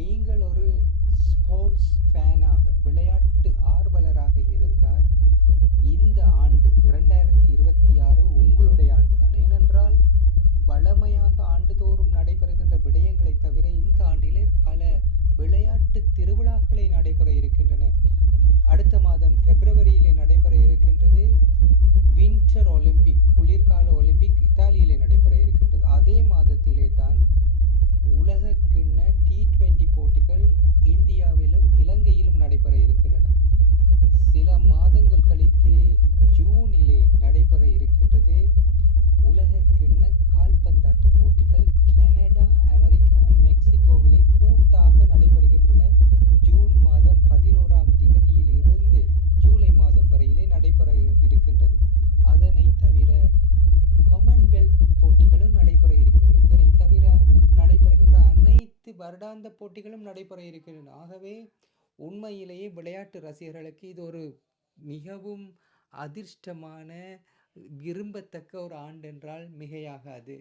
நீங்கள் ஒரு ஸ்போர்ட்ஸ் ஃபேனாக விளையாட்டு ஆர்வலராக இருந்தால் இந்த ஆண்டு 2026 உங்களுடைய ஆண்டுதான். ஏனென்றால் வழமையாக ஆண்டுதோறும் நடைபெறுகின்ற விடயங்களை தவிர இந்த ஆண்டிலே பல விளையாட்டு திருவிழாக்களை நடைபெற இருக்கின்றன. அடுத்த மாதம் பிப்ரவரியிலே நடைபெற இருக்கின்றது வின்டர் ஒலிம்பிக், குளிர்கால ஒலிம்பிக் இத்தாலியிலே நடைபெற இருக்கின்றது. அதே மாதத்திலே தான் உலகக்கிண்ண T20 போட்டிகள் இந்தியாவிலும் இலங்கையிலும் நடைபெற இருக்கின்றன. சில மாதங்கள் கழித்து ஜூனிலே நடைபெற இருக்கின்றது உலகக்கிண்ண கால்பந்தாட்ட போட்டிகள். கனடா, அமெரிக்கா, மெக்சிகோவிலே கூட்டாக நடைபெறுகின்றன. ஜூன் மாதம் 11ஆம் திகதியிலிருந்து ஜூலை மாதம் வரையிலே நடைபெற இருக்கின்றது. அதனை தவிர காமன்வெல்த் போட்டிகளும் நடைபெற இருக்கின்றன. இதனை தவிர நடைபெறுகின்ற அனைத்து வருடாந்த போட்டிகளும் நடைபெற இருக்கின்றன. ஆகவே உண்மையிலேயே விளையாட்டு ரசிகர்களுக்கு இது ஒரு மிகவும் அதிர்ஷ்டமான, விரும்பத்தக்க ஒரு ஆண்டு என்றால் மிகையாகாது.